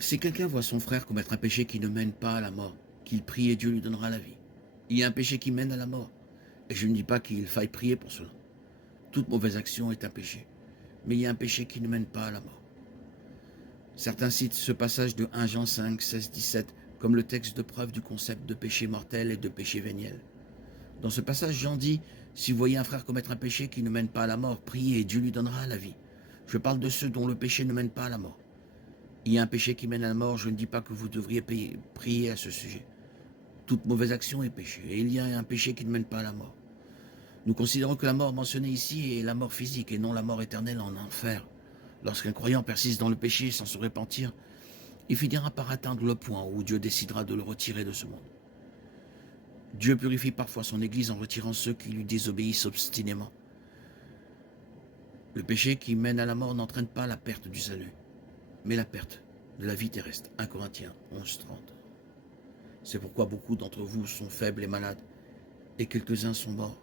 Si quelqu'un voit son frère commettre un péché qui ne mène pas à la mort, qu'il prie et Dieu lui donnera la vie. Il y a un péché qui mène à la mort, et je ne dis pas qu'il faille prier pour cela. Toute mauvaise action est un péché, mais il y a un péché qui ne mène pas à la mort. Certains citent ce passage de 1 Jean 5, 16, 17 comme le texte de preuve du concept de péché mortel et de péché véniel. Dans ce passage, Jean dit « Si vous voyez un frère commettre un péché qui ne mène pas à la mort, priez et Dieu lui donnera la vie. » Je parle de ceux dont le péché ne mène pas à la mort. Il y a un péché qui mène à la mort, je ne dis pas que vous devriez prier à ce sujet. Toute mauvaise action est péché, et il y a un péché qui ne mène pas à la mort. Nous considérons que la mort mentionnée ici est la mort physique et non la mort éternelle en enfer. Lorsqu'un croyant persiste dans le péché sans se repentir, il finira par atteindre le point où Dieu décidera de le retirer de ce monde. Dieu purifie parfois son Église en retirant ceux qui lui désobéissent obstinément. Le péché qui mène à la mort n'entraîne pas la perte du salut, mais la perte de la vie terrestre. 1 Corinthiens 11, 30. C'est pourquoi beaucoup d'entre vous sont faibles et malades, et quelques-uns sont morts.